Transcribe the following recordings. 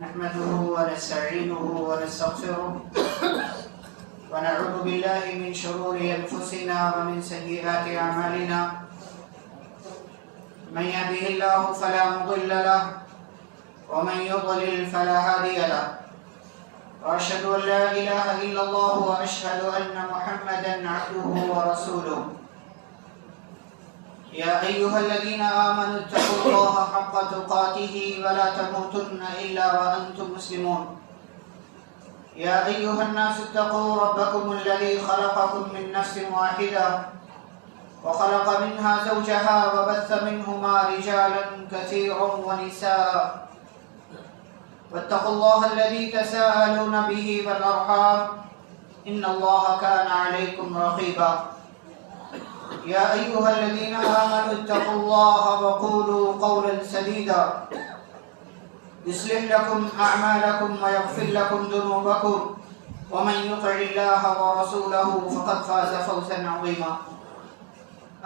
نحمده ونستعينه ونستغفره ونعوذ بالله من شرور أنفسنا ومن سيئات أعمالنا من يهده الله فلا مضل له ومن يضلل فلا هادي له وأشهد أن لا إله إلا الله وأشهد أن محمدا عبده ورسوله يا أيها الذين آمنوا اتقوا الله حق تقاته ولا تموتن إلا وأنتم مسلمون يا أيها الناس اتقوا ربكم الذي خلقكم من نفس واحدة وخلق منها زوجها وبث منهما رجالا كثيرا ونساء واتقوا الله الذي تساءلون به والأرحام إن الله كان عليكم رقيبا يا أيها الذين آمنوا اتقوا الله وقولوا قولا سديدا يصلح لكم أعمالكم ويغفر لكم ذنوبكم ومن يطع الله ورسوله فقد فاز فوزا عظيما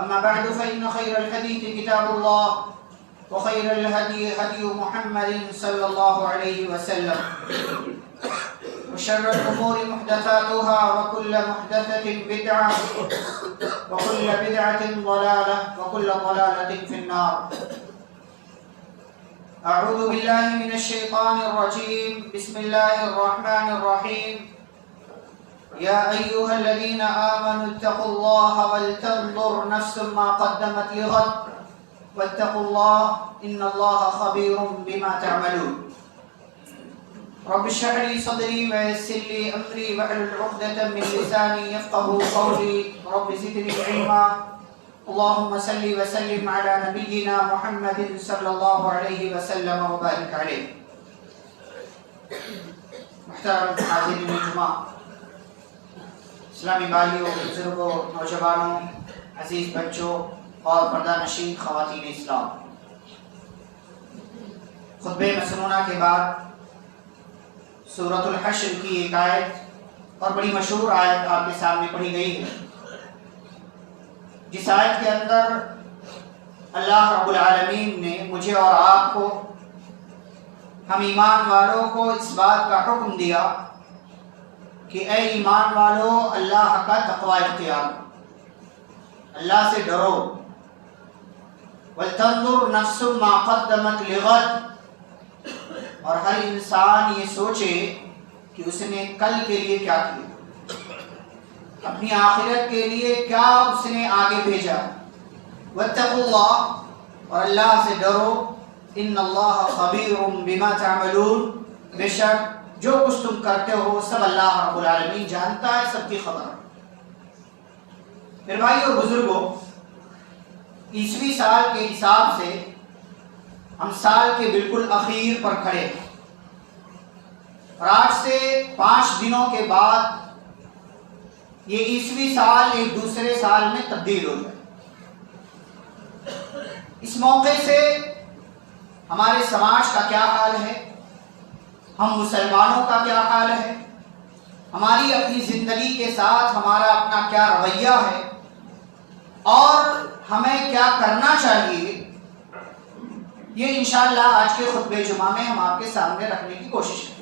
أما بعد فإن خير الحديث كتاب الله وخير الهدي هدي محمد صلى الله عليه وسلم وشر الأمور محدثاتها وكل محدثة بدعة وكل بدعة ضلالة وكل ضلالة في النار أعوذ بالله من الشيطان الرجيم بسم الله الرحمن الرحيم يا أيها الذين آمنوا اتقوا الله ولتنظر نفس ما قدمت لغد واتقوا الله إن الله خبير بما تعملون رب اشرح لي صدري ويسر لي أمري واحلل عقدة من لساني يفقهوا قولي رب زدني علما اللهم صل وسلم على نبينا محمد صلى الله عليه وسلم وبارك عليه محترم حاضرین جمعہ، اسلامی بھائیوں، بزرگوں، نوجوانوں، عزیز بچوں اور پردہ نشین خواتین اسلام، خطبہ مسنونہ کے بعد سورۃ الحشر کی ایک آیت اور بڑی مشہور آیت آپ کے سامنے پڑھی گئی ہے، جس آیت کے اندر اللہ رب العالمین نے مجھے اور آپ کو، ہم ایمان والوں کو اس بات کا حکم دیا کہ اے ایمان والو اللہ کا تقوی اختیار کرو، اللہ سے ڈرو، وَلْتَنْظُرْ نَفْسٌ مَا قَدَّمَتْ لِغَدٍ، اور ہر انسان یہ سوچے کہ اس نے کل کے لیے کیا کیا، اپنی آخرت کے لیے کیا اس نے آگے بھیجا، واتقوا اللہ، اور اللہ سے ڈرو، ان اللہ خبیر بما تعملون، بے شک جو کچھ تم کرتے ہو سب اللہ رب العالمین جانتا ہے، سب کی خبر ہے۔ میرے بھائی اور بزرگوں، عیسوی سال کے حساب سے ہم سال کے بالکل اخیر پر کھڑے ہیں، اور آج سے 5 دنوں کے بعد یہ عیسوی سال ایک دوسرے سال میں تبدیل ہو جائے۔ اس موقع سے ہمارے سماج کا کیا حال ہے، ہم مسلمانوں کا کیا حال ہے، ہماری اپنی زندگی کے ساتھ ہمارا اپنا کیا رویہ ہے، اور ہمیں کیا کرنا چاہیے، یہ انشاءاللہ آج کے خطبہ جمعہ میں ہم آپ کے سامنے رکھنے کی کوشش کریں۔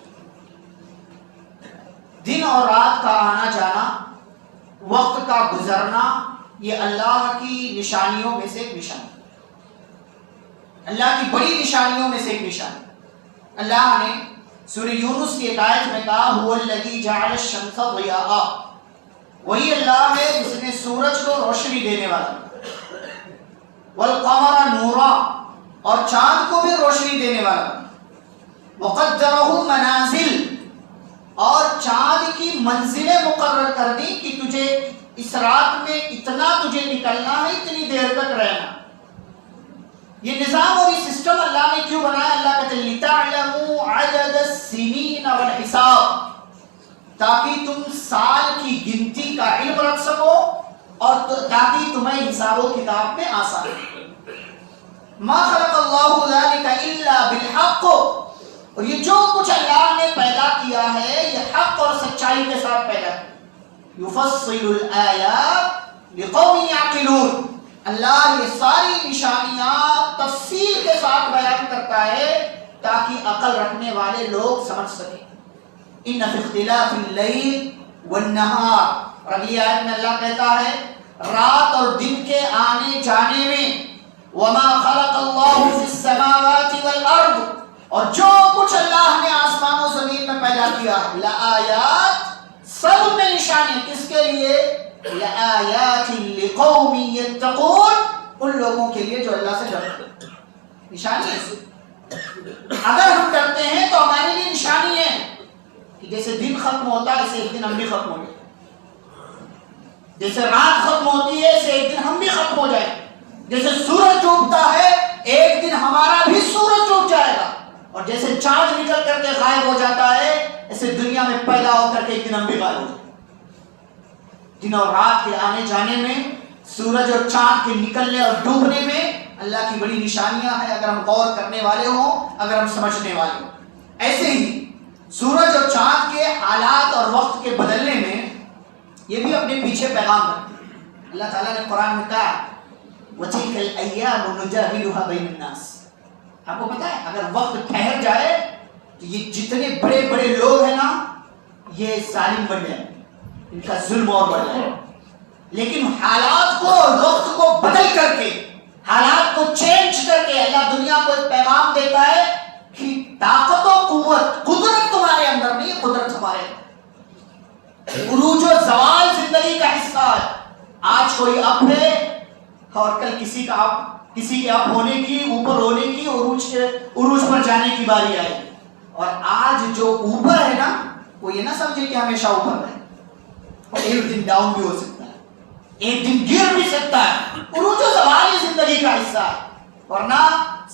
دن اور رات کا آنا جانا، وقت کا گزرنا، یہ اللہ کی نشانیوں میں سے ایک نشانی، اللہ کی بڑی نشانیوں میں سے ایک نشانی۔ اللہ نے سورہ یونس کی ایک آیت میں کہا هو الذی جعل الشمس ضیاء، وہی اللہ ہے جس نے سورج کو روشنی دینے والا، والقمر نورا، اور چاند کو بھی روشنی دینے والا، وقدرہ منازل، اور چاند کی منزلیں مقرر کر دی کہ تجھے اس رات میں اتنا تجھے نکلنا ہے، اتنی دیر تک رہنا۔ یہ نظام اور یہ سسٹم اللہ نے کیوں بنایا؟ اللہ کہتے ہیں لِتَعْلَمُوا عَدَدَ السِّنِينَ وَالْحِسَابِ، تاکہ تم سال کی گنتی کا علم رکھ سکو اور تاکہ تمہیں حساب و کتاب میں آسان ہو۔ مَا خَلَقَ اللَّهُ ذَلِكَ إِلَّا بِالْحَقِّ، اور یہ جو کچھ اللہ نے پیدا کیا ہے یہ حق اور سچائی کے ساتھ پیدا ہے۔ يُفَصِّلُ الْآيَاتِ لِقَوْمٍ يَعْقِلُونَ، اللہ یہ ساری نشانیاں تفصیل کے ساتھ بیان کرتا ہے تاکہ عقل رکھنے والے لوگ سمجھ سکیں. ان فی اختلاف اللیل والنہار، اور اگلی آیت میں اللہ کہتا ہے رات اور دن کے آنے جانے میں، وما خلق اللہ فی السماوات والارض، اور جو کچھ اللہ نے آسمان و زمین میں پیدا کیا ہے، لآیات، سب میں نشانی. کس کے لیے؟ لآیات لقوم یتقون، ان لوگوں کے لیے جو اللہ سے ڈرتے ہیں. نشانی ہے. اگر ہم ڈرتے ہیں تو ہمارے لیے نشانی ہے کہ جیسے دن ختم ہوتا ہے ایسے ایک دن ہم بھی ختم ہو جائیں، جیسے رات ختم ہوتی ہے ایسے ایک دن ہم بھی ختم ہو جائیں، جیسے سورج ڈوبتا ہے ایک دن ہمارا بھی سورج ڈوب جائے گا، اور جیسے چاند نکل کر کے غائب ہو جاتا ہے ایسے دنیا میں پیدا ہو کر کے ایک دن ہم بھی غائب ہو جائیں. دن اور رات کے آنے جانے میں، سورج اور چاند کے نکلنے اور ڈوبنے میں اللہ کی بڑی نشانیاں ہیں اگر ہم غور کرنے والے ہوں، اگر ہم سمجھنے والے ہوں. ایسے ہی سورج اور چاند کے حالات اور وقت کے بدلنے میں یہ بھی اپنے پیچھے پیغام رکھتے ہیں. اللہ تعالیٰ نے قرآن میں کہا وَتِلْكَ الْأَيَّامُ نُدَاوِلُهَا بَيْنَ النَّاسِ. آپ کو پتا ہے اگر وقت ٹھہر جائے تو یہ جتنے بڑے بڑے لوگ ہیں نا یہ ظالم بن جائیں، ان کا ظلم اور بڑھ جائے. لیکن حالات کو، وقت کو بدل کر کے، حالات کو چینج کر کے اللہ دنیا کو ایک پیغام دیتا ہے کہ طاقت و قوت، قدرت تمہارے اندر نہیں، قدرت ہمارے اندر. عروج و زوال زندگی کا حصہ ہے. آج کوئی اپ ہے اور کل کسی کا اپ، کسی کے اپ ہونے کی، اوپر ہونے کی، عروج پر جانے کی باری آئے. اور آج جو اوپر ہے نا وہ یہ نہ سمجھے کہ ہمیشہ اوپر ہے، ایک دن ڈاؤن بھی ہو سکتا ہے، ایک دن گر بھی سکتا ہے. عروج و زوال یہ زندگی کا حصہ ہے. ورنہ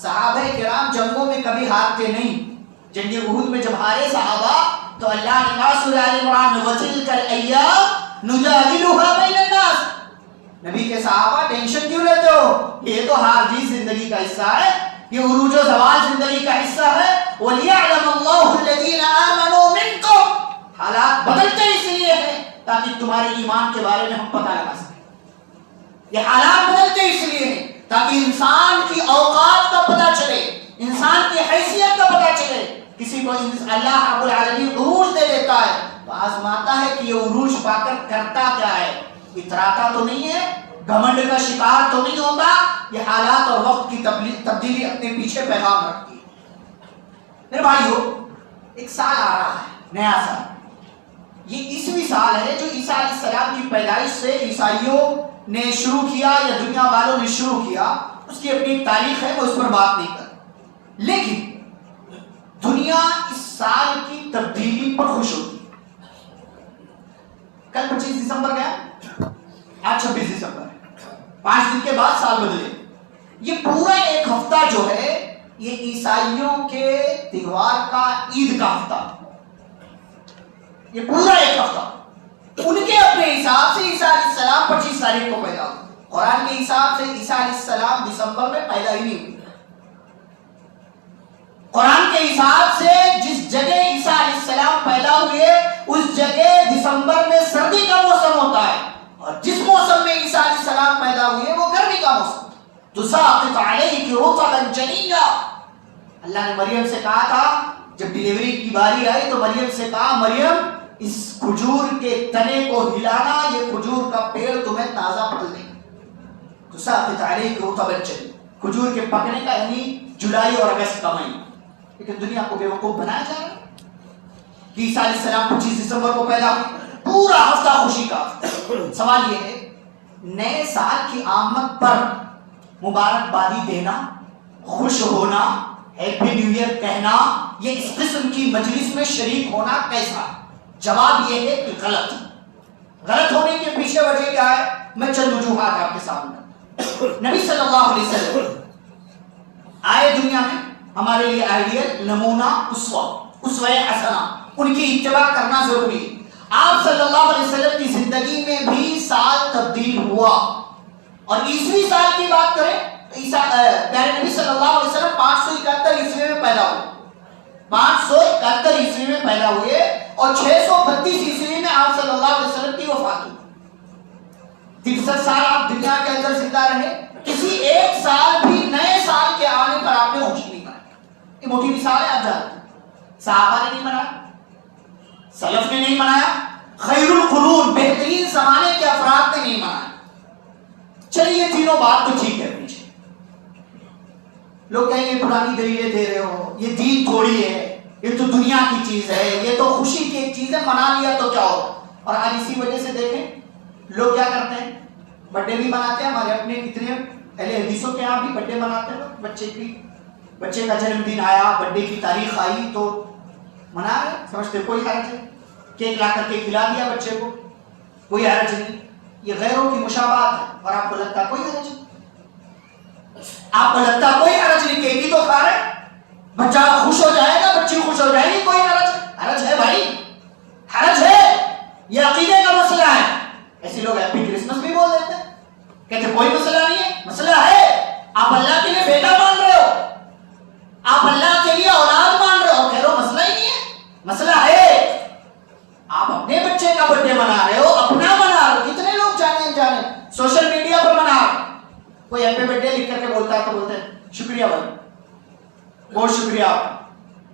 صحابہ کرام جنگوں میں کبھی ہارتے نہیں. جنگ احد میں جب ہارے صحابہ تو اللہ نے کہا سورہ آل عمران میں وَتِلْكَ الْأَيَّامُ نُدَاوِلُهَا بَيْنَ النَّاسِ. نبی کے صحابہ ٹینشن کیوں لیتے ہو؟ یہ تو ہار جیت زندگی کا حصہ ہے، یہ عروج و زوال زندگی کا حصہ ہے. وَلِيَعْلَمَ اللَّهُ الَّذِينَ آمَنُوا مِنْكُمْ، حالات بدلتے اس لیے ہیں تاکہ تمہارے ایمان کے بارے میں ہم پتہ لگا سکیں. یہ حالات بدلتے اس لیے ہیں تاکہ انسان کی اوقات کا پتہ چلے، انسان کی حیثیت کا پتہ چلے. کسی کو اللہ رب العالمین عروج دے دیتا ہے تو آزماتا ہے کہ یہ عروج پا کر کرتا کیا ہے، اتراتا تو نہیں ہے، گھمنڈ کا شکار تو نہیں ہوتا. یہ حالات اور وقت کی تبدیلی اپنے پیچھے پیغام رکھتی ہے. میرے بھائیو، ایک سال آ رہا ہے، نیا سال. یہ عیسوی سال ہے جو عیسیٰ علیہ السلام کی پیدائش سے عیسائیوں نے شروع کیا یا دنیا والوں نے شروع کیا. اس کی اپنی ایک تاریخ ہے، وہ اس پر بات نہیں کرتے. لیکن دنیا اس سال کی تبدیلی پر خوش ہوتی ہے. کل 25 دسمبر گیا، آج 26 دسمبر ہے، 5 دن کے بعد سال بدلے. یہ پورا ایک ہفتہ جو ہے یہ عیسائیوں کے تہوار کا، عید کا ہفتہ. یہ پورا ایک ہفتہ ان کے اپنے حساب سے عیسیٰ علیہ السلام 25 تاریخ کو پیدا ہوئے. قرآن کے حساب سے عیسیٰ علیہ السلام دسمبر میں پیدا ہی نہیں ہوئے. قرآن کے حساب سے جس جگہ عیسیٰ علیہ السلام پیدا ہوئے اس جگہ دسمبر میں سردی کا موسم ہوتا ہے، اور جس موسم میں عیسیٰ علیہ السلام پیدا ہوئے وہ گرمی کا موسم. تساقط علیک رطبا جنیا. اللہ نے مریم سے کہا تھا جب ڈیلیوری کی باری آئی تو مریم سے کہا مریم اس کھجور کے تنے کو ہلانا، یہ کھجور کا پیڑ تمہیں تازہ پھل دے گا. تساقط علیک رطبا جنیا، کھجور کے پکنے کا یعنی جولائی اور اگست کا مہینہ. لیکن دنیا کو بے وقوف بنایا جا رہا ہے کہ عیسیٰ علیہ السلام 25 دسمبر کو پیدا ہوئے. پورا ہفتہ خوشی کا. سوال یہ ہے نئے سال کی آمد پر مبارکبادی دینا، خوش ہونا، ہیپی نیو ایئر کہنا، یہ اس قسم کی مجلس میں شریک ہونا کیسا؟ جواب یہ ہے کہ غلط. غلط ہونے کے پیچھے وجہ کیا ہے؟ میں چند وجوہات آپ کے سامنے. نبی صلی اللہ علیہ وسلم آئے دنیا میں ہمارے لیے آئیڈیل، نمونہ، اسوہ حسنہ، ان کی اتباع کرنا ضروری ہے. آپ صلی اللہ علیہ وسلم کی زندگی میں بھی سال تبدیل ہوا. اور عیسوی سال کی بات کریں تو پیارے نبی صلی اللہ علیہ وسلم 571 عیسوی میں پیدا ہوئے. 571 عیسوی میں پیدا ہوئے اور 632 عیسوی میں آپ صلی اللہ علیہ وسلم کی وفات ہوئی. 63 سال آپ دنیا کے اندر زندہ رہے. کسی ایک سال بھی نئے سال کے آنے پر آپ نے خوشی نہیں منائی. یہ موٹی مثال ہے، آپ جانتے ہیں صحابہ نے نہیں منایا، سلف نے نہیں منایا، خیر القرون بہترین زمانے کے افراد نے نہیں منایا۔ چلیے یہ تینوں بات تو ٹھیک ہے، پیچھے لوگ کہیں گے پرانی دلیلیں دے رہے ہو، یہ دین تھوڑی ہے، یہ تو دنیا کی چیز ہے، یہ تو خوشی کی ایک چیز ہے، منا لیا تو کیا ہو۔ اور آج اسی وجہ سے دیکھیں لوگ کیا کرتے ہیں، برتھڈے بھی مناتے ہیں، ہمارے اپنے کتنے اہل حدیثوں کے یہاں بھی برتھڈے مناتے ہیں، بچے کا جنم دن آیا، برتھڈے کی تاریخ آئی تو منا رہے، سمجھتے کوئی حرج ہے، کیک لا کر کے کھلا دیا بچے کو، کوئی حرج نہیں، یہ غیروں کی مشابہت ہے، اور آپ کو لگتا کوئی حرج نہیں، آپ کو لگتا کوئی حرج نہیں، کیک ہی تو کھا رہے، بچہ خوش ہو جائے گا، بچی خوش ہو جائے گی، کوئی حرج ہے بھائی، حرج ہے، یہ عقیدے کا مسئلہ ہے۔ ایسے لوگ ہیپی کرسمس بھی بول دیتے ہیں، کہتے کوئی مسئلہ نہیں ہے، مسئلہ ہے، آپ اللہ کے لیے بیٹا مان رہے ہو، آپ اللہ کے لیے اولاد مان رہے ہو، کہہ رہے ہو مسئلہ ہی نہیں ہے، مسئلہ ہے، آپ اپنے بچے کا برتھڈے منا رہے ہو، اپنا منا رہے ہو، کتنے لوگ جانے سوشل میڈیا پر منا رہے، کوئی ہیپی برتھڈے لکھ کر کے بولتا ہے تو بولتے ہیں شکریہ بھائی، بہت شکریہ آپ کا،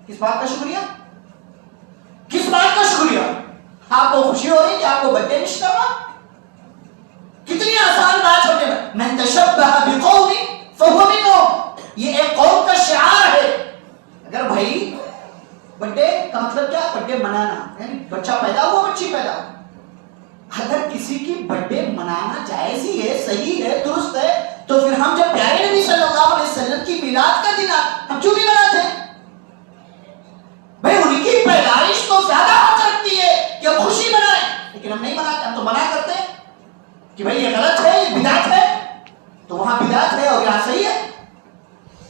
کس بات کا شکریہ، کس بات کا شکریہ، آپ کو خوشی ہو رہی کہ آپ کو برتھڈے وش کر رہا، کتنی آسان بات ہونے میں، من تشبہ بقوم فہو منہم، یہ ایک قوم کا شعار ہے۔ اگر بھائی برتھڈے کا مطلب کیا، برتھڈے منانا، یعنی بچہ پیدا ہوا، بچی پیدا ہوا، اگر کسی کی برتھڈے منانا جائز ہی ہے، صحیح ہے، درست ہے، تو پھر ہم جب پیارے نبی صلی اللہ علیہ وسلم کی میلاد کا دن ہم کیوں نہیں مناتے ہیں؟ بھائی ان کی پیدائش تو زیادہ حق رکھتی ہے کہ ہم خوشی منائیں، لیکن ہم نہیں مناتے، ہم تو منع کرتے ہیں کہ بھائی یہ غلط ہے، یہ بدعت ہے، تو وہاں بدعت ہے اور یہاں صحیح ہے،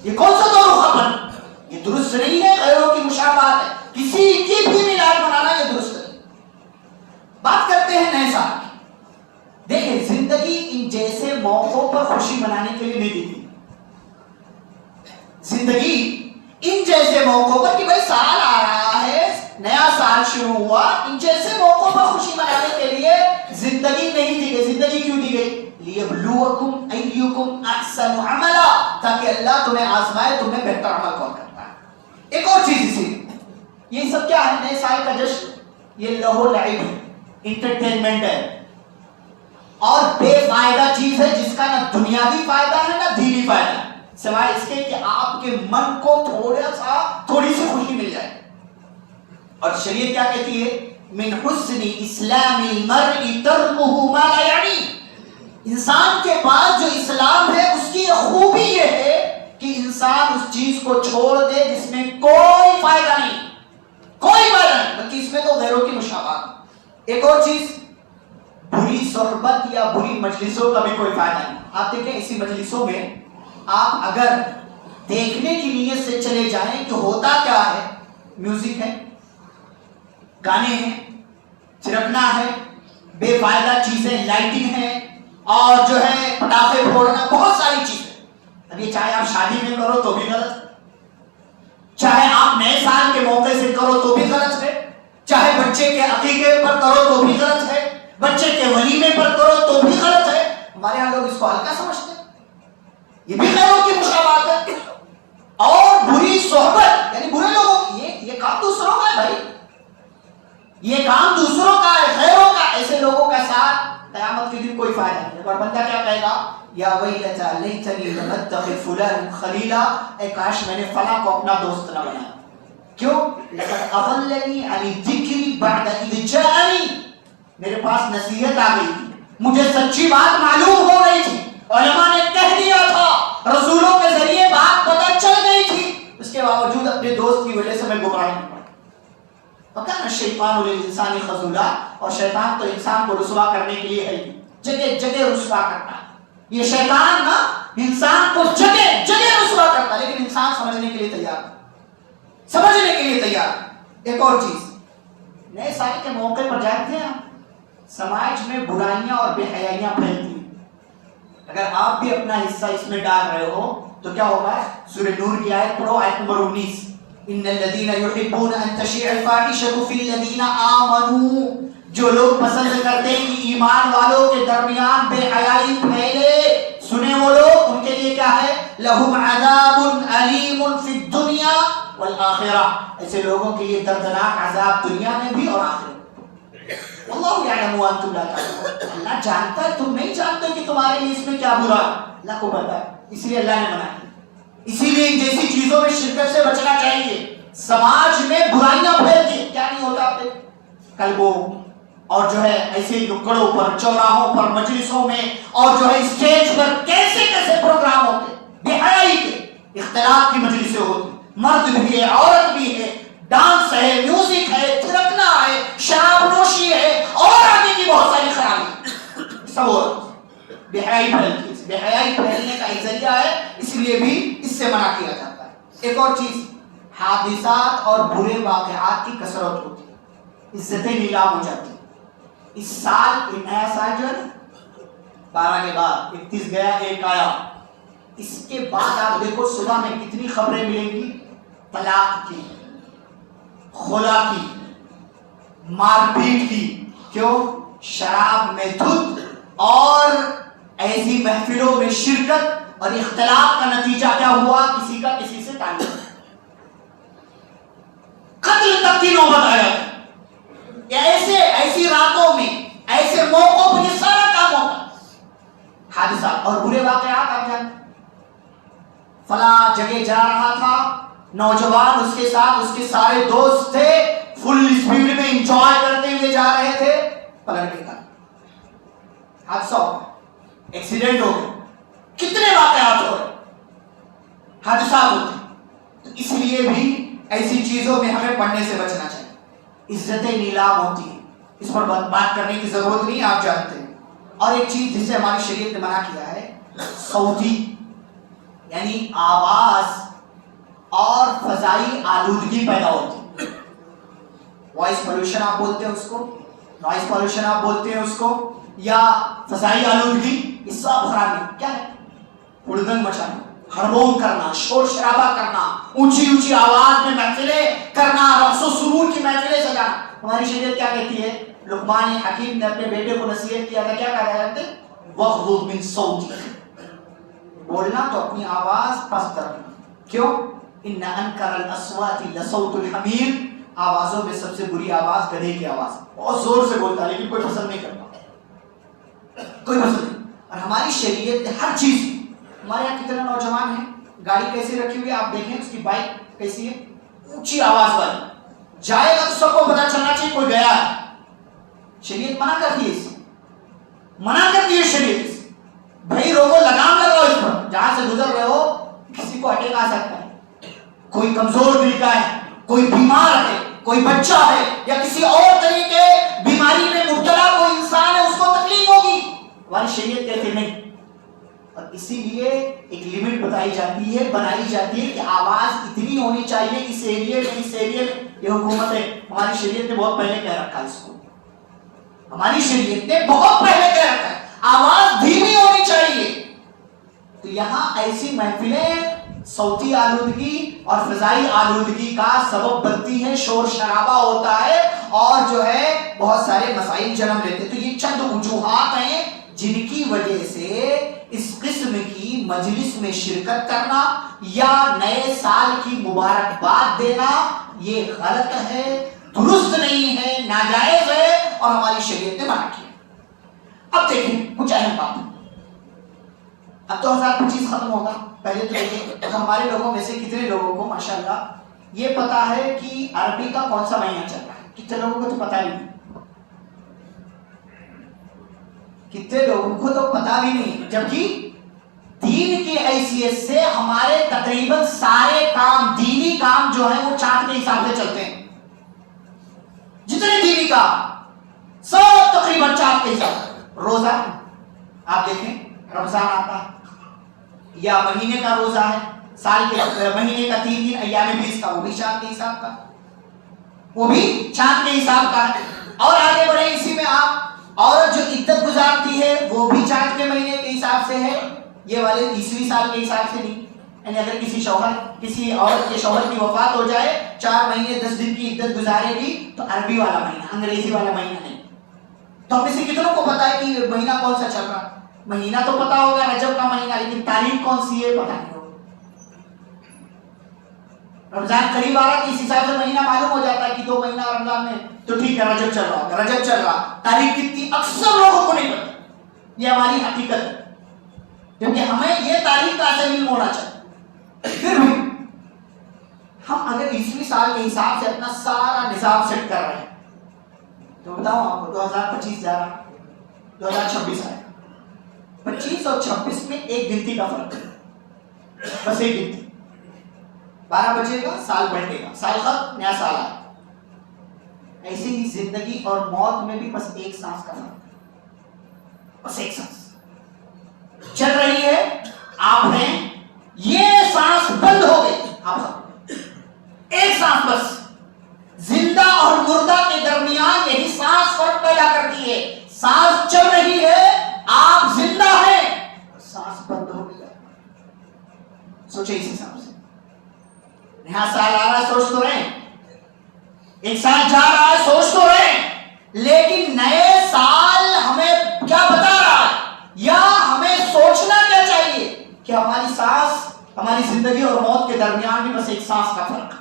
یہ کون سا دو رخا بن، یہ درست نہیں ہے، غیروں کی مشابہت ہے، کسی کی بھی میلاد منانا یہ درست نہیں۔ بات کرتے ہیں نئے سال کی، دیکھیں زندگی ان جیسے موقعوں پر خوشی منانے کے لیے نہیں دی تھی، زندگی ان جیسے موقعوں پر کہ بھائی سال آ رہا ہے، نیا سال شروع ہوا، ان جیسے موقعوں پر خوشی منانے کے لیے زندگی نہیں دی گئی۔ زندگی کیوں دی گئی؟ لیبلوکم ایکم احسن عملا، تاکہ اللہ تمہیں آزمائے تمہیں بہتر عمل کون کرتا ہے۔ ایک اور چیز اسی، یہ سب کیا ہے، نئے سال کا جشن، یہ لہو لعب ہے، انٹرٹینمنٹ ہے، اور بے فائدہ چیز ہے جس کا نہ دنیاوی فائدہ ہے نہ دینی فائدہ ہے، سوائے اس کے کہ آپ کے من کو تھوڑی سی خوشی مل جائے۔ اور شریعت کیا کہتی ہے، من حسن اسلام المرء ترکہ ما لا یعنی، انسان کے پاس جو اسلام ہے اس کی خوبی یہ ہے کہ انسان اس چیز کو چھوڑ دے جس میں کوئی فائدہ نہیں، کوئی فائدہ نہیں، بلکہ اس میں تو غیروں کی مشابہت۔ ایک اور چیز، بری صحبت یا بری مجلسوں کا بھی کوئی فائدہ نہیں۔ آپ دیکھیں اسی مجلسوں میں آپ اگر دیکھنے کی نیت سے چلے جائیں کہ ہوتا کیا ہے، میوزک ہے، گانے ہیں، چھڑکنا ہے، بے فائدہ چیزیں، لائٹنگ ہے، اور جو ہے پٹاخے پھوڑنا، بہت ساری چیزیں۔ اب یہ چاہے آپ شادی میں کرو تو بھی غلط ہے، چاہے آپ نئے سال کے موقع سے کرو تو بھی غلط ہے، چاہے بچے کے عقیقے پر کرو تو بھی غلط ہے، بچے کے ولیمے پر کرو تو بھی غلط ہے۔ ہمارے یہاں لوگ اس کو ہلکا سمجھتے ہیں، یہ بھی غیروں کی مشابہت ہے۔ اور بری صحبت یعنی برے لوگوں، یہ کام دوسروں کا ہے بھائی، یہ کام دوسروں کا ہے، غیروں کا، ایسے لوگوں کا ساتھ قیامت کے دن کوئی فائدہ نہیں۔ اور بندہ کیا کہے گا، یا ویلتا لیتنی لم اتخذ فلان خلیلا، اے کاش میں نے فلاں کو اپنا دوست نہ بنایا، کیوں، لقد اضلنی عن الذکر بعد اذ جاءنی، میرے پاس نصیحت آ گئی تھی، مجھے سچی بات معلوم ہو گئی تھی، علماء نے کہہ دیا تھا، رسولوں کے ذریعے بات پتہ چل گئی تھی، اس کے باوجود اپنے دوست کی وجہ سے میں گمراہ نہیں پڑا۔ وَكَانَ الشَّيْطَانُ لِلْإِنسَانِ خَذُولًا، اور شیطان تو انسان کو رسوا کرنے کے لیے ہے، جگہ جگہ رسوا کرتا ہے۔ یہ شیطان نا انسان کو جگہ جگہ رسوا کرتا ہے، لیکن انسان سمجھنے کے لیے تیار، سمجھنے کے لیے تیار۔ ایک اور چیز، نئے سال کے موقع پر جانتے ہیں سماج میں برائیاں اور بے حیائیاں پھیلتی ہیں، اگر آپ بھی اپنا حصہ اس میں ڈال رہے ہو تو کیا ہوگا، سورہ نور کی آیت پڑھو، آیت نمبر 19، ان الذین یحبون ان تشیع الفاحشۃ فی الذین آمنوا، جو لوگ پسند کرتے ہیں کہ ایمان والوں کے درمیان بے حیائی پھیلے، سنے وہ لوگ، ان کے لیے کیا ہے، لہم عذاب علیم فی الدنیا والآخرہ، ایسے لوگوں کے لیے دردناک عذاب دنیا میں بھی اور آخرت میں۔ واللہ یعلم وانتم لا تعلمون، اللہ جانتا ہے، تم نہیں جانتے کہ تمہارے لیے اس میں کیا برا ہے، اللہ کو پتا ہے، اس لیے اللہ نے منع کیا۔ اسی لیے ان جیسی چیزوں میں شرکت سے بچنا چاہیے۔ سماج میں برائیاں پھیلتی ہیں، کیا نہیں ہوتا آپ دیکھ، کلبوں اور جو ہے ایسے نکڑوں پر، چوراہوں پر، مجلسوں میں اور جو ہے اسٹیج پر کیسے کیسے پروگرام ہوتے، بے حیائی کے، اختلاط کی مجلسیں ہوتی، مرد بھی ہے، عورت بھی ہے، ڈانس ہے، میوزک ہے، تھرکنا ہے، شراب نوشی ہے اور آگے کی بہت ساری خرابی، سب ہو رہا ہے۔ بے حیائی پھیلتی ہے، بے حیائی پھیلنے کا ایک ذریعہ ہے، اس لیے بھی اس سے منع کیا جاتا ہے۔ ایک اور چیز، حادثات اور برے واقعات کی کثرت ہوتی ہے، عزتیں نیلام ہو جاتی ہیں۔ اس سال نیا سال جو ہے 12 کے بعد 31 گیا، 1 آیا، اس کے بعد آپ دیکھو صبح میں کتنی خبریں ملیں گی، طلاق کی، خلا کی، مار پیٹ کی، کیوں؟ شراب میں دھت اور ایسی محفلوں میں شرکت اور اختلاف کا نتیجہ کیا ہوا، کسی کا کسی سے تعلق، قتل تک کی نوبت آیا۔ ایسی راتوں میں، ایسے موقعوں پر یہ سارا کام ہوتا ہے۔ حادثات اور برے واقعات آپ جانتے، فلاں جگہ جا رہا تھا نوجوان، اس کے ساتھ اس کے سارے دوست تھے، فل اسپیڈ میں انجوائے کرتے ہوئے جا رہے تھے، پلٹ کے حادثہ ہو گیا، ایکسیڈنٹ ہو گیا، کتنے واقعات ہو رہے، حادثات ہوتے ہیں۔ تو اس لیے بھی ایسی چیزوں میں ہمیں پڑھنے سے بچنا چاہیے۔ عزتیں نیلام ہوتی ہیں، اس پر بات کرنے کی ضرورت نہیں، آپ جانتے ہیں۔ اور ایک چیز جسے ہماری شریعت نے منع کیا ہے، صوتی یعنی آواز اور فضائی آلودگی پیدا ہوتی ہے۔ وائس پولوشن آپ بولتے ہیں اس کو، نوائز پولوشن آپ بولتے ہیں اس کو، یا فضائی آلودگی، یہ سب خرابی کیا ہے؟ ہڑدنگ مچانا، ہڑبونگ کرنا، شور شرابہ کرنا، اونچی اونچی آواز میں محفلیں کرنا، رقص و سرور کی محفلیں سجانا۔ ہماری شریعت کیا کہتی ہے؟ لقمان حکیم نے اپنے بیٹے کو نصیحت کیا تھا، کیا کہا جاتا ہے؟ وَغْضُضْ مِنْ صَوْتِكَ، بولنا تو اپنی آواز پست رکھنا، کیوں؟ إِنَّ أَنْكَرَ الْأَصْوَاتِ لَصَوْتُ الْحَمِيرِ، آوازوں میں سب سے بری آواز گدھے کی آواز، بہت زور سے بولتا ہے لیکن کوئی پسند نہیں کرتا، کوئی پسند نہیں۔ اور ہماری شریعت نے ہر چیز، ہمارے یہاں کتنے نوجوان ہیں، گاڑی کیسی رکھی ہوئی ہے آپ دیکھیں، اس کی بائک کیسی ہے، اونچی آواز والی، جائے گا تو سب کو پتا چلنا چاہیے کوئی گیا ہے۔ شریعت منع کرتی ہے، اس منع کرتی ہے شریعت، بھائی روکو، لگام لگاؤ اس پر، جہاں سے گزر رہے ہو کسی کو اٹیک آ سکتا ہے، کوئی کمزور دل کا ہے، کوئی بیمار ہے، کوئی بچہ ہے، یا کسی اور طریقے بیماری میں مبتلا کوئی انسان ہے، اس کو تکلیف ہوگی، ہماری شریعت کہتے نہیں۔ اور اسی لیے ایک لمٹ بتائی جاتی ہے، بنائی جاتی ہے کہ آواز اتنی ہونی چاہیے اس ایریے میں، اس ایریے میں، یہ حکومت ہے، ہماری شریعت نے بہت پہلے کہہ رکھا ہے اس کو، ہماری شریعت نے بہت پہلے کہہ رکھا ہے آواز دھیمی ہونی چاہیے۔ تو یہاں ایسی محفلیں صوتی آلودگی اور فضائی آلودگی کا سبب بنتی ہیں، شور شرابہ ہوتا ہے اور جو ہے بہت سارے مسائل جنم لیتے ہیں۔ تو یہ چند وجوہات ہیں جن کی وجہ سے اس قسم کی مجلس میں شرکت کرنا یا نئے سال کی مبارکباد دینا یہ غلط ہے، درست نہیں ہے، ناجائز ہے اور ہماری شریعت نے منع کیا۔ اب دیکھیں کچھ اہم بات، اب 2025 ختم ہوگا، پہلے تو دیکھیں ہمارے لوگوں میں سے کتنے لوگوں کو ماشاءاللہ یہ پتا ہے کہ عربی کا کون سا مہینہ چل رہا ہے، کتنے لوگوں کو تو پتا نہیں، کتنے لوگوں کو تو پتا بھی نہیں، جبکہ دین کی حیثیت سے ہمارے تقریباً سارے کام، دینی کام جو ہیں وہ چاند کے حساب سے چلتے ہیں، جتنے دینی کام سب تقریباً چاند کے حساب سے۔ روزہ آپ دیکھیں، رمضان آتا ہے یا مہینے کا روزہ ہے، سال کے مہینے کا 3 دن ایام 20 کا، وہ بھی چاند کے حساب کا، وہ بھی چاند کے حساب کا ہے۔ اور آگے بڑھے اسی میں آپ، عورت جو عدت گزارتی ہے وہ بھی چاند کے مہینے کے حساب سے ہے، یہ والے عیسوی سال کے حساب سے نہیں۔ یعنی اگر کسی عورت کے شوہر کی وفات ہو جائے، 4 مہینے 10 دن کی عدت گزارے گی تو عربی والا مہینہ، انگریزی والا مہینہ نہیں۔ تو ہم میں سے کتنوں کو پتا ہے کہ مہینہ کون سا چل رہا ہے؟ مہینہ تو پتا ہوگا رجب کا مہینہ، لیکن تاریخ کون سی ہے پتا نہیں ہوگا۔ رمضان قریب آ رہا ہے، اس حساب سے مہینہ معلوم ہو جاتا ہے کہ 2 مہینہ رمضان میں تو ٹھیک ہے رجب چل رہا، رجب چل رہا، تاریخ کتنی اکثر لوگوں کو نہیں پتا. یہ ہماری حقیقت ہے، کیونکہ ہمیں یہ تاریخ کا اصل علم ہونا چاہیے. پھر بھی ہم اگر عیسوی سال کے حساب سے اپنا سارا نظام سیٹ کر رہے ہیں تو بتاؤں آپ کو 2025 جا رہا، 2026 آئے. 25 اور 26 میں ایک گنتی کا فرق ہے، بس ایک گنتی. 12 بجے گا، سال بڑھے گا، سال ختم، نیا سال آئے. ایسے ہی زندگی اور موت میں بھی بس ایک سانس کا فرق ہے، بس ایک سانس چل رہی ہے. آپ ہیں، یہ سانس بند ہو گئی، آپ ایک سانس بس. زندہ اور مردہ کے درمیان یہی سانس فرق پیدا کرتی ہے. سانس چل رہی ہے، آپ زندہ ہیں، سانس بند ہو گئی. سوچے اس حساب سے. نیا سال آ رہا ہے، سوچ تو رہے ہیں. ایک سال جا رہا ہے، سوچ تو رہے ہیں. لیکن نئے سال ہمیں کیا بتا رہا ہے، یا ہمیں سوچنا کیا چاہیے کہ ہماری سانس، ہماری زندگی اور موت کے درمیان بھی بس ایک سانس کا فرق.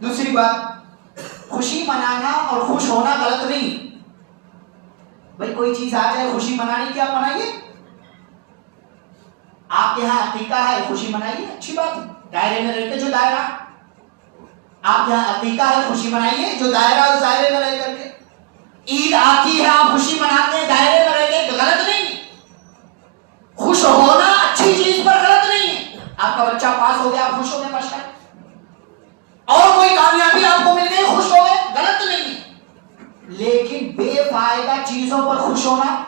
دوسری بات، خوشی منانا اور خوش ہونا غلط نہیں. بھائی کوئی چیز آ جائے، خوشی منانی کی آپ منائیے. آپ کے یہاں عقیقہ ہے، خوشی منائیے، اچھی بات ہے. دائرے میں رہ کے جو دائرہ، آپ کے یہاں عقیقہ ہے، خوشی منائیے. جو دائرہ اس دائرے میں رہ کر کے. عید آتی ہے، آپ خوشی مناتے ہیں دائرے میں رہ کے، غلط نہیں ہے. خوش ہونا اچھی چیز پر غلط نہیں ہے. آپ کا بچہ پاس ہو گیا، آپ خوش ہو گئے ماشاءاللہ. اور کوئی کامیابی آپ کو مل گئی، خوش ہو گئے، غلط نہیں ہے. لیکن بے فائدہ چیزوں پر خوش ہونا،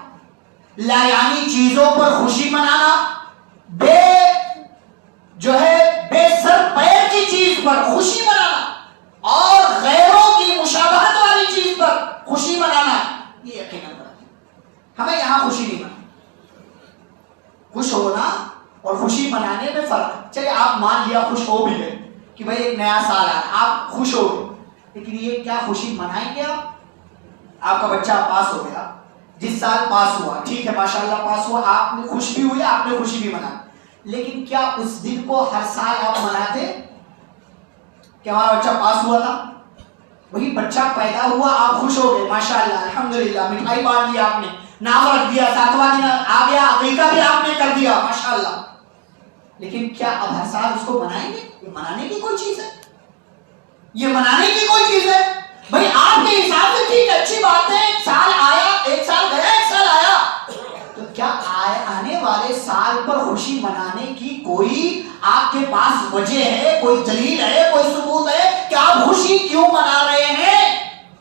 لایانی چیزوں پر خوشی منانا، بے سر پیر کی چیز پر خوشی منانا اور غیروں کی مشابہت والی چیز پر خوشی منانا، یہ یقیناً غلط ہے. ہمیں یہاں خوشی نہیں منانی. خوش ہونا اور خوشی منانے میں فرق ہے. چلے آپ مان لیا، خوش ہو بھی گئے کہ بھائی ایک نیا سال آیا، آپ خوش ہو گئے. لیکن یہ کیا خوشی منائیں گے آپ کا بچہ پاس ہو گیا، جس سال پاس ہوا، ٹھیک ہے ماشاءاللہ پاس ہوا، آپ نے خوش بھی ہوئے، آپ نے خوشی بھی منائی. لیکن کیا اس دن کو ہر سال آپ مناتے کہ ہمارا بچہ پاس ہوا تھا؟ وہی بچہ پیدا ہوا، آپ خوش ہو گئے ماشاءاللہ الحمدللہ، مٹھائی بانٹ دی آپ نے، نام رکھ دیا، 7واں دن آ گیا، عقیقہ بھی آپ نے کر دیا ماشاءاللہ. لیکن کیا اب ہر سال اس کو منائیں گے؟ یہ منانے کی کوئی چیز ہے؟ یہ منانے کی کوئی چیز ہے؟ بھائی آپ کے حساب سے ٹھیک ہے، اچھی بات ہے، ایک سال آیا، ایک سال گیا، ایک سال آیا، تو کیا آنے والے سال پر خوشی منانے کی کوئی آپ کے پاس وجہ ہے، کوئی دلیل ہے، کوئی ثبوت ہے کہ آپ خوشی کیوں منا رہے ہیں؟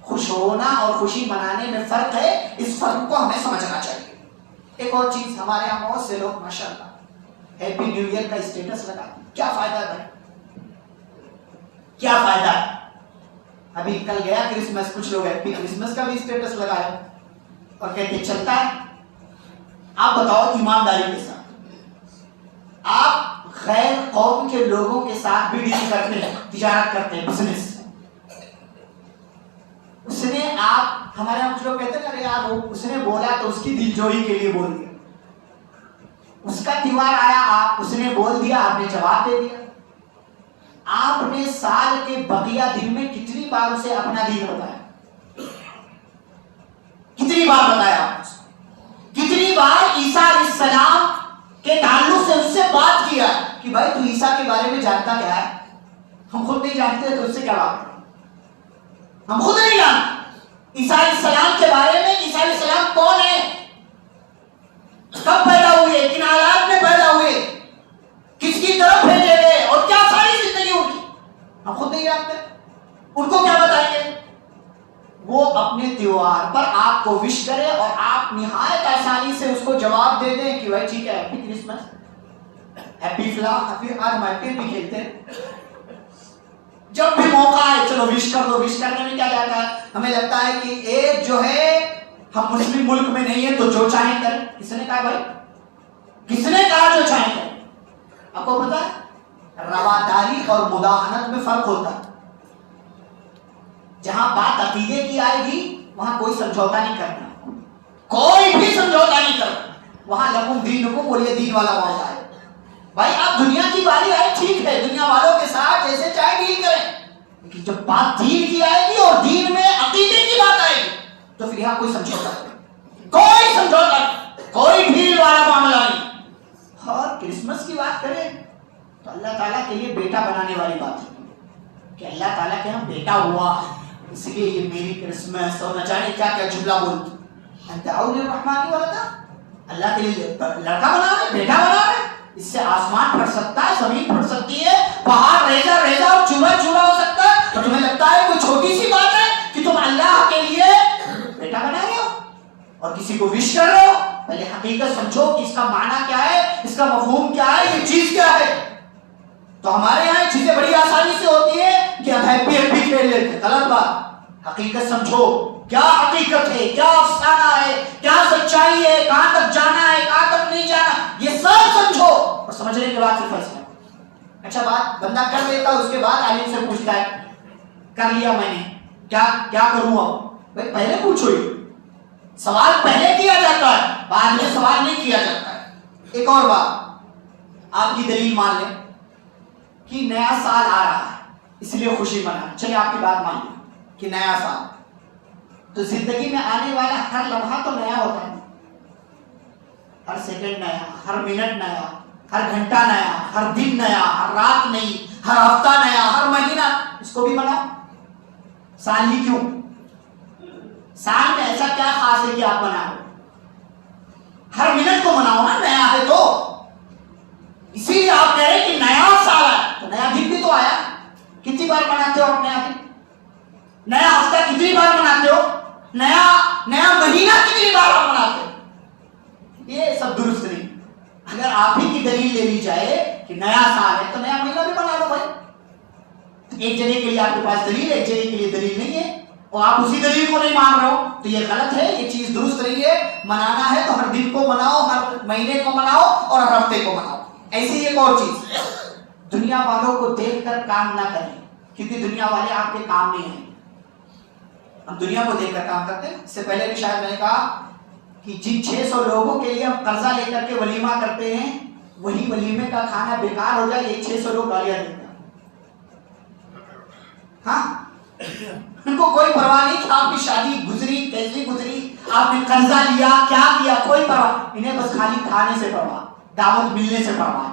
خوش ہونا اور خوشی منانے میں فرق ہے، اس فرق کو ہمیں سمجھنا چاہیے. ایک اور چیز، ہمارے یہاں بہت سے لوگ ماشاءاللہ ہیپی نیو ایئر کا اسٹیٹس لگاتے ہیں. کیا فائدہ ہے؟ کیا فائدہ ہے؟ ابھی کل گیا کرسمس، کچھ لوگ ہیپی کرسمس کا بھی اسٹیٹس لگایا اور کہتے چلتا ہے. آپ بتاؤ ایمانداری کے ساتھ، آپ غیر قوم کے لوگوں کے ساتھ بھی ڈیل کرتے ہیں، تجارت کرتے ہیں، بزنس. اس نے آپ، ہمارے یہاں کچھ لوگ کہتے ہیں ارے یار اس نے بولا تو اس کی دل جوئی کے لیے بول دیا. اس کا تیوہار آیا، اس نے بول دیا، آپ نے جواب دے دیا. آپ نے سال کے بقیہ دن میں کتنی بار اسے اپنا دین بتایا؟ کتنی بار بتایا آپ نے؟ کتنی بار عیسیٰ علیہ السلام کے تعلق سے اس سے بات کیا کہ بھائی تو عیسیٰ کے بارے میں جانتا کیا ہے؟ ہم خود نہیں جانتے تو اس سے کیا بات کریں؟ ہم خود نہیں جانتے عیسیٰ علیہ السلام کے بارے میں. عیسیٰ علیہ السلام کون ہے؟ کب پیدا ہوئے؟ کن حالات میں پیدا ہوئے؟ کس کی طرف بھیجے گئے؟ اور کیا ساری زندگی ان کی ہم خود نہیں جانتے. ان کو کیا بتائیں گے؟ وہ اپنے تیوہار پر آپ کو وش کرے اور آپ نہایت آسانی سے اس کو جواب دے دیں کہ بھائی ٹھیک ہے، ہیپی کرسمس، ہیپی فلاں، ہیپی، آج ہم ہیپی بھی کھیلتے ہیں. جب بھی موقع ہے چلو وش کر دو. وش کرنے میں کیا جاتا ہے؟ ہمیں لگتا ہے کہ ایک جو ہے ہم مسلم ملک میں نہیں ہے تو جو چاہیں کریں. کس نے کہا بھائی؟ کس نے کہا جو چاہیں کریں؟ آپ کو پتا ہے رواداری اور مداہنت میں فرق ہوتا ہے. جہاں بات عقیدے کی آئے گی وہاں کوئی سمجھوتا نہیں کرنا، کوئی بھی سمجھوتا نہیں کرنا. وہاں لکم دینکم ولی دین والا معاملہ ہے. بھائی آپ دنیا کی باری آئے ٹھیک ہے، دنیا والوں کے ساتھ جیسے چاہے ڈیل جب بات دین کی آئے گی اور دین میں عقیدے کی بات آئے گی تو پھر یہاں کوئی سمجھوتا نہیں، کوئی سمجھوتا نہیں، کوئی ڈھیل والا معاملہ نہیں۔ اور کرسمس کی بات کریں تو اللہ تعالیٰ کے لیے بیٹا بنانے والی بات ہے کہ اللہ تعالیٰ کے یہاں بیٹا ہوا اس لیے یہ میری کرسمس اور نہ جانے کیا کیا جملہ بولتی۔ الرحمن ولدا، اللہ کے لیے لڑکا بنا رہے، بیٹا بنا رہے، اس سے آسمان پھٹ سکتا ہے، زمین پھٹ سکتی ہے، پہاڑ ریزہ ریزہ اور چوبا چوبا ہو سکتا ہے، تو تمہیں لگتا ہے کوئی چھوٹی سی بات ہے کہ تم اللہ کے لیے بیٹا بنا رہے ہو اور کسی کو وش کر رہے ہو؟ پہلے حقیقت سمجھو کہ اس کا معنی کیا ہے، اس کا مفہوم کیا ہے، یہ چیز کیا ہے۔ تو ہمارے یہاں چیزیں بڑی آسانی سے ہوتی ہیں کہ ہم ہیپی ہیپی کھیل لیتے، غلط بات۔ حقیقت سمجھو، کیا حقیقت ہے، کیا افسانہ ہے، کیا سچائی ہے، کہاں تک جانا ہے، کہاں تک نہیں جانا، یہ سب سمجھو اور سمجھنے کے بعد پھر فیصلہ۔ اچھا بات بندہ کر لیتا ہے، اس کے بعد عالم سے پوچھتا ہے کر لیا میں نے، کیا کروں اب؟ بھائی پہلے پوچھو، یہ سوال پہلے کیا جاتا ہے، بعد میں سوال نہیں کیا جاتا ہے۔ ایک اور بات، آپ کی دلیل مان لیں کہ نیا سال آ رہا ہے اس لیے خوشی منانا، چلیے آپ کی بات مان لیں کہ نیا سال، تو زندگی میں آنے والا ہر لمحہ تو نیا ہوتا ہے، ہر سیکنڈ نیا، ہر منٹ نیا، ہر گھنٹہ نیا، ہر دن نیا، ہر رات نئی، ہر ہفتہ نیا، ہر مہینہ، اس کو بھی مناؤ۔ سال ہی کیوں؟ سال میں ایسا کیا خاص ہے کہ آپ مناؤ؟ ہر منٹ کو مناؤ نا، نیا ہے تو۔ اسی لیے آپ کہہ رہے ہیں کہ نیا سال ہے، تو نیا دن بھی تو آیا، کتنی بار مناتے ہو آپ نیا دن؟ نیا ہفتہ کتنی بار مناتے ہو؟ نیا مہینہ کتنی بار آپ مناتے ہو؟ یہ سب درست نہیں۔ اگر آپ ہی کی دلیل لے لی جائے کہ نیا سال ہے تو نیا مہینہ بھی بنا لو بھائی۔ ایک جنے کے لیے آپ کے پاس دلیل ہے، ایک جنے کے لیے دلیل نہیں ہے، اور آپ اسی دلیل کو نہیں مان رہے ہو تو یہ غلط ہے، یہ چیز درست نہیں ہے۔ منانا ہے تو ہر دن کو مناؤ، ہر مہینے کو مناؤ اور ہر ہفتے کو مناؤ۔ ایسی ایک اور چیز، دنیا والوں کو دیکھ کر کام نہ کریں، کیونکہ دنیا والے آپ کے کام نہیں ہیں۔ ہم دنیا کو دیکھ کر کام کرتے ہیں۔ اس سے پہلے بھی شاید میں نے کہا کہ جن 600 لوگوں کے لیے ہم قرضہ لے کر کے ولیمہ کرتے ہیں، وہی ولیمے کا کھانا بیکار ہو جائے، یہ 600 لوگ گالیاں دیتے ہیں۔ ہاں، ان کو کوئی پرواہ نہیں کہ آپ کی شادی گزری کیسی گزری، آپ نے قرضہ لیا کیا کیا، کوئی پرواہ، انہیں بس خالی کھانے سے پرواہ، دعوت ملنے سے پرواہ۔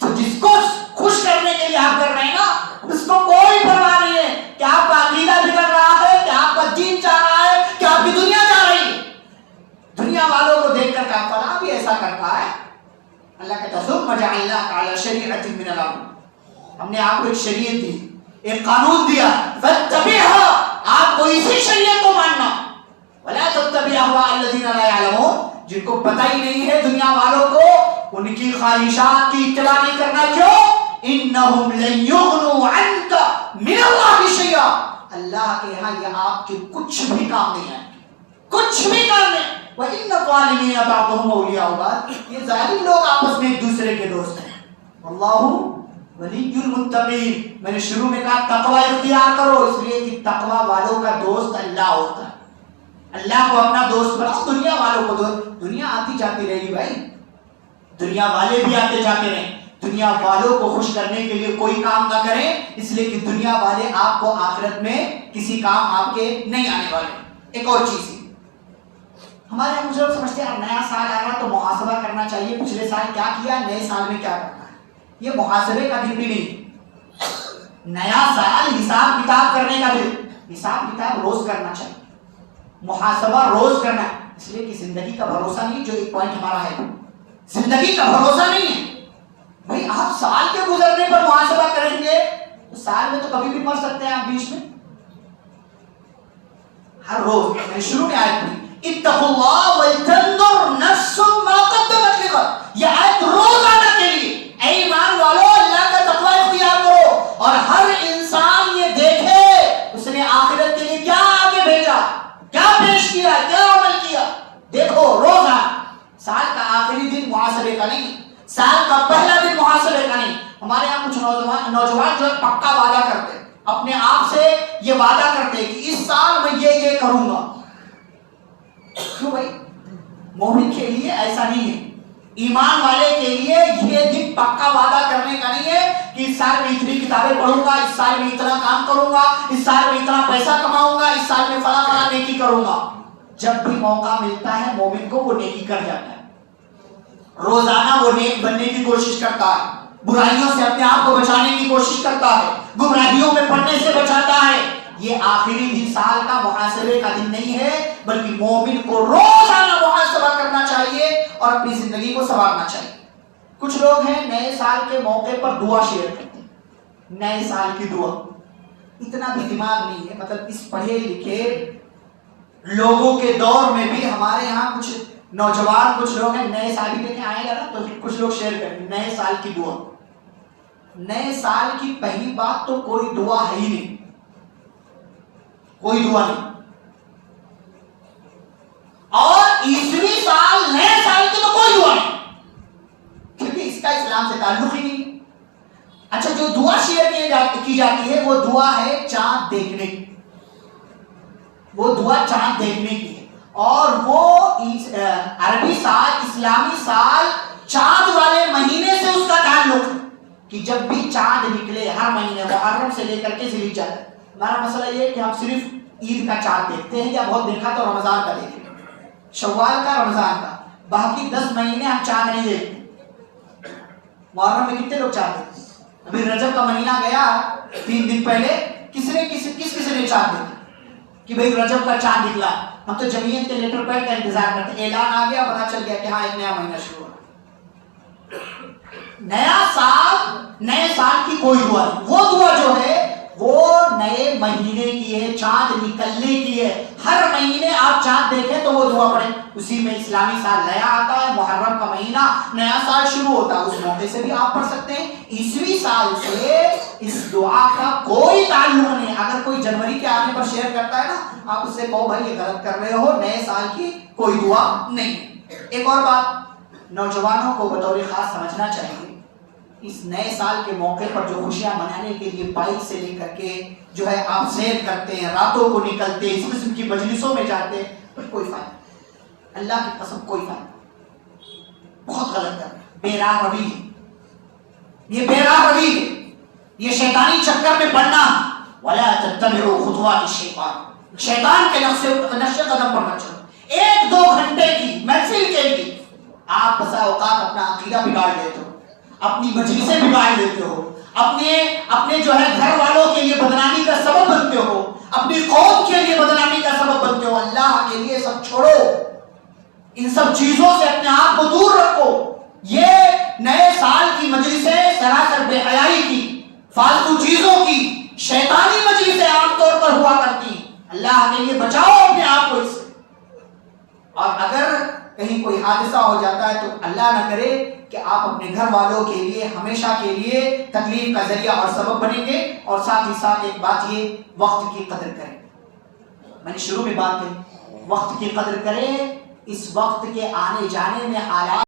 تو جس کو خوش کرنے کے لیے آپ کر رہے ہیں نا، اس کو کوئی پرواہ نہیں ہے کہ آپ کا عقیدہ بگڑ رہا ہے، کہ آپ کا دین چاہ رہا ہے، کہ آپ کی دنیا چاہ رہی ہے۔ دنیا والوں کو دیکھ کر کام کرنا بھی ایسا کرتا ہے۔ اللہ کہتا ہے ثم جعلناک علی شریعۃ من الامر، ہم نے آپ کو ایک شریعت دی، ایک قانون دیا، فاتبعھا، آپ کو اسی شریعت کو ماننا، ولا تتبع اهواء الذین لا يعلمون، جن کو پتہ ہی نہیں ہے دنیا والوں کو، ان کی خواہشات کی اتباع نہیں کرنا۔ کیوں؟ انہم لن یغنوا عنک من اللہ شیئا، اللہ کے یہاں یہ آپ کے کچھ بھی کام نہیں ہے، کچھ بھی کام نہیں۔ وَإِنَّ الظَّالِمِينَ بَعْضُهُمْ أَوْلِيَاءُ بَعْضٍ، یہ ظالم لوگ آپس میں ایک دوسرے کے دوست ہیں۔ واللہ ولی المتقین، میں نے شروع میں کہا تقوی اختیار کرو، اس لیے کہ تقوی والوں کا دوست اللہ ہوتا ہے۔ اللہ کو اپنا دوست بناؤ، دنیا والوں کو دوست۔ دنیا آتی جاتی رہے گی بھائی، دنیا والے بھی آتے جاتے رہیں، دنیا والوں کو خوش کرنے کے لیے کوئی کام نہ کریں، اس لیے کہ دنیا والے آپ کو آخرت میں کسی کام آپ کے نہیں آنے والے۔ ایک اور چیز ہے، ہمارے یہاں کچھ لوگ سمجھتے ہیں نیا سال آ رہا تو محاسبہ کرنا چاہیے، پچھلے سال کیا کیا، نئے سال میں کیا کرنا ہے۔ یہ محاسبے کا دن بھی نہیں، نیا سال حساب کتاب کرنے کا دن، حساب کتاب روز کرنا چاہیے، محاسبہ روز کرنا، اس لیے کہ زندگی کا بھروسہ نہیں، جو ایک پوائنٹ ہمارا ہے، زندگی کا بھروسہ نہیں ہے بھائی۔ آپ سال کے گزرنے پر محاسبہ کریں گے تو سال میں تو کبھی بھی مر سکتے ہیں آپ بیچ میں۔ ہر روز، میں شروع میں آیت پڑھی اتقوا اللہ ولتنظر نفس ما قدمت لغد، یہ آیت روز آنا کے لیے، اے ایمان والو اللہ کا تقوی اختیار کرو اور ہر انسان یہ دیکھے اس نے آخرت کے لیے کیا آگے بھیجا، کیا پیش کیا، کیا عمل کیا۔ دیکھو روز آنا، سال کا آخری دن محاسبے کا نہیں، سال کا پہلا دن محاسبے کا نہیں۔ ہمارے یہاں کچھ نوجوان جو ہے پکا وعدہ کرتے ہیں، اپنے آپ سے یہ وعدہ کرتے ہیں کہ اس سال میں یہ کروں گا۔ کیوں بھائی؟ مومن کے لیے ایسا نہیں ہے، ایمان والے کے لیے یہ دن پکا وعدہ کرنے کا نہیں ہے کہ اس سال میں اتنی کتابیں پڑھوں گا، اس سال میں اتنا کام کروں گا، اس سال میں اتنا پیسہ کماؤں گا، اس سال میں فلاں فلاں نیکی کروں گا۔ جب بھی موقع ملتا ہے مومن کو وہ نیکی کر جاتا ہے، روزانہ وہ نیک بننے کی کوشش کرتا ہے، برائیوں سے اپنے آپ کو بچانے کی کوشش کرتا ہے، گمراہیوں میں پڑنے سے بچاتا ہے۔ یہ آخری دن سال کا محاسبے کا دن نہیں ہے، بلکہ مومن کو روزانہ محاسبہ کرنا چاہیے اور اپنی زندگی کو سنوارنا چاہیے۔ کچھ لوگ ہیں نئے سال کے موقع پر دعا شیئر کرتے ہیں، نئے سال کی دعا، اتنا بھی دماغ نہیں ہے۔ مطلب اس پڑھے لکھے لوگوں کے دور میں بھی ہمارے یہاں کچھ نوجوان کچھ لوگ ہیں، نئے سال ہی دیکھیں آئے گا نا تو کچھ لوگ شیئر کریں گے نئے سال کی دعا۔ نئے سال کی پہلی بات تو کوئی دعا ہے ہی نہیں، کوئی دعا نہیں، اور عیسوی سال نئے سال کی تو کوئی دعا نہیں، کیونکہ اس کا اسلام سے تعلق ہی نہیں۔ اچھا، جو دعا شیئر کی جاتی ہے وہ دعا ہے چاند دیکھنے کی، وہ دعا چاند دیکھنے کی ہے، اور وہ عربی سال اسلامی سال چاند والے مہینے سے اس کا تعلق ہے کہ جب بھی چاند نکلے ہر مہینے، محرم سے لے کر کے ذوالحجہ تک۔ ہمارا مسئلہ یہ ہے کہ ہم صرف عید کا چاند دیکھتے ہیں، یا بہت دیکھا تو رمضان کا دیکھیں، شوال کا، رمضان کا، باقی 10 مہینے ہم چاند نہیں دیکھتے۔ محرم میں کتنے لوگ چاند دیکھتے ہیں؟ ابھی رجب کا مہینہ گیا 3 دن پہلے، کس نے چاند دیکھا کہ بھئی رجب کا چاند نکلا؟ ہم تو جمعیت کے لیٹر پیڈ کا انتظار کرتے، اعلان آ گیا پتہ چل گیا کہ ہاں ایک نیا مہینہ شروع ہوا۔ نئے سال کی کوئی دعا نہیں، وہ دعا جو ہے وہ نئے مہینے کی ہے، چاند نکلنے کی ہے۔ ہر مہینے آپ چاند دیکھیں تو وہ دعا پڑھیں، اسی میں اسلامی سال نیا آتا ہے، محرم کا مہینہ نیا سال شروع ہوتا ہے، اس موقع سے بھی آپ پڑھ سکتے ہیں۔ عیسوی سال سے اس دعا کا کوئی تعلق نہیں۔ اگر کوئی جنوری کے آنے پر شیئر کرتا ہے نا، آپ اس سے کہو بھائی یہ غلط کر رہے ہو، نئے سال کی کوئی دعا نہیں۔ ایک اور بات نوجوانوں کو بطور خاص سمجھنا چاہیے، اس نئے سال کے موقع پر جو خوشیاں منانے کے لیے بائک سے لے کر کے جو ہے آپ سیر کرتے ہیں، راتوں کو نکلتے ہیں، اس قسم کی مجلسوں میں جاتے ہیں، پر کوئی فائدہ نہیں، اللہ کی قسم کوئی فائدہ نہیں، بہت غلط کر رہے ہیں، بے راہ روی ہے، یہ بے راہ روی ہے، یہ شیطانی چکر میں پڑنا۔ وَلَا تَتَّبِعُوا خُطُوَاتِ الشَّيْطَانِ، شیطان کے نقش قدم پر مت چلو۔ 1-2 گھنٹے کی محفل کے لیے آپ بسا اوقات اپنا عقیدہ بگاڑ دیتے ہو، اپنی مجلسیں بگاڑ دیتے ہو، اپنے جو ہے گھر والوں کے لیے بدنامی کا سبب بنتے ہو، اپنی قوم کے لیے بدنامی کا سبب بنتے ہو۔ اللہ کے لیے سب چھوڑو، ان سب چیزوں سے اپنے آپ کو دور رکھو۔ یہ نئے سال کی مجلسیں سراسر بے حیائی کی، فالتو چیزوں کی، شیطانی مجلسیں عام طور پر ہوا کرتی ہیں۔ اللہ کے لیے بچاؤ اپنے آپ کو اس سے۔ اور اگر کہیں کوئی حادثہ ہو جاتا ہے تو اللہ نہ کرے کہ آپ اپنے گھر والوں کے لیے ہمیشہ کے لیے تکلیف کا ذریعہ اور سبب بنیں گے۔ اور ساتھ ہی ساتھ ایک بات، یہ وقت کی قدر کریں، میں نے شروع میں بات کہی، وقت کی قدر کریں۔ اس وقت کے آنے جانے میں حالات